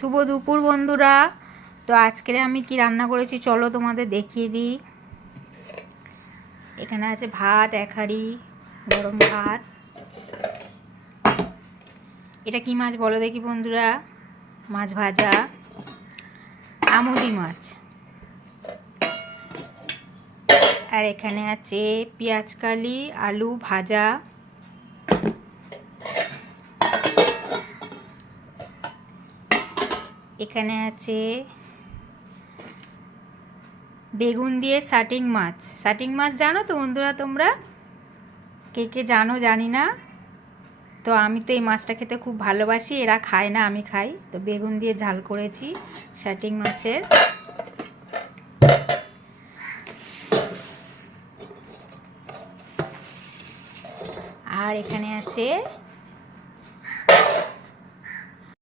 শুভ দুপুর বন্ধুরা। তো আজকে আমি কি রান্না করেছি চলো তোমাদের দেখিয়ে দিই। এখানে আছে ভাত, এক হাঁড়ি গরম ভাত। এটা কি মাছ বলো দেখি বন্ধুরা? মাছ ভাজা, আমুদি মাছ। আর এখানে আছে পেঁয়াজকালি, আলু ভাজা। এখানে আছে বেগুন দিয়ে শাটিং মাছ। শাটিং মাছ জানো তো বন্ধুরা তোমরা? কে কে জানো জানি না। তো আমি তো এই মাছটা খেতে খুব ভালোবাসি, এরা খায় না, আমি খাই। তো বেগুন দিয়ে ঝাল করেছি শাটিং মাছের। আর এখানে আছে